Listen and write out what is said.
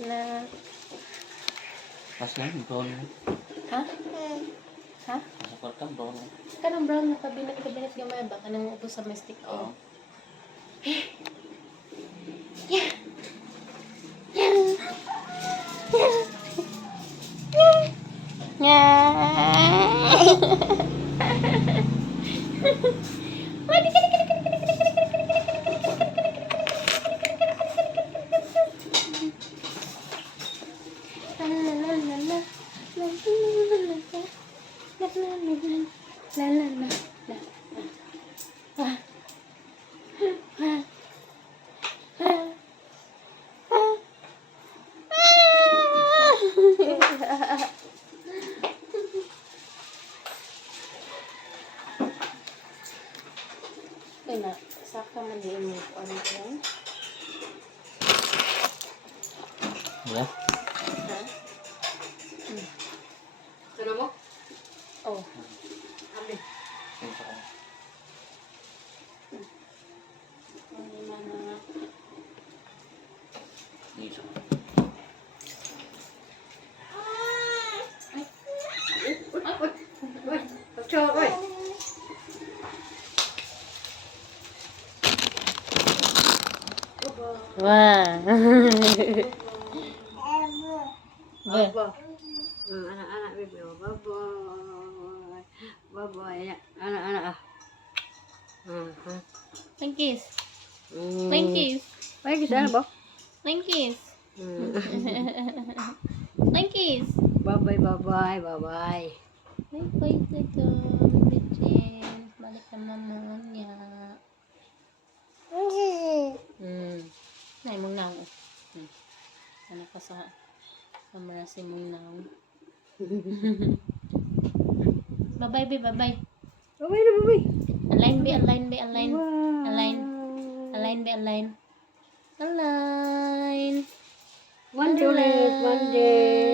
Na. Pas lang, brown mo. Ha? Ha? Nasa kwarta, brown mo. Kanang brown na kabinet gamay ba? Kanang ubos sa mystic Oo. ko. Yeah. Yeah. Kaya na, saka man din mo kung ano yan. Wala? Ha? Ano mo? Oh. Abi. Pinsa ko. Ano naman na. Pinsa ko. Uy, pagsawa ko eh. Wah. Baba. Anak-anak baby. Baboy. Baboy. Anak-anak ah. Lang kiss. Lang kiss. Ay, gisa na ba? Lang kiss. Lang kiss. Bye-bye, bye-bye, bye-bye. Ay, wait na to. Bitchin. Balik na mama niya. Nay, mong naong. Ano ka sa camera si mong naong. Bye-bye, be, bye-bye. Bye-bye na, bye-bye. Align, be, align, be, align. Wow. Align. Align, be, align. Align. One day ulit, one day.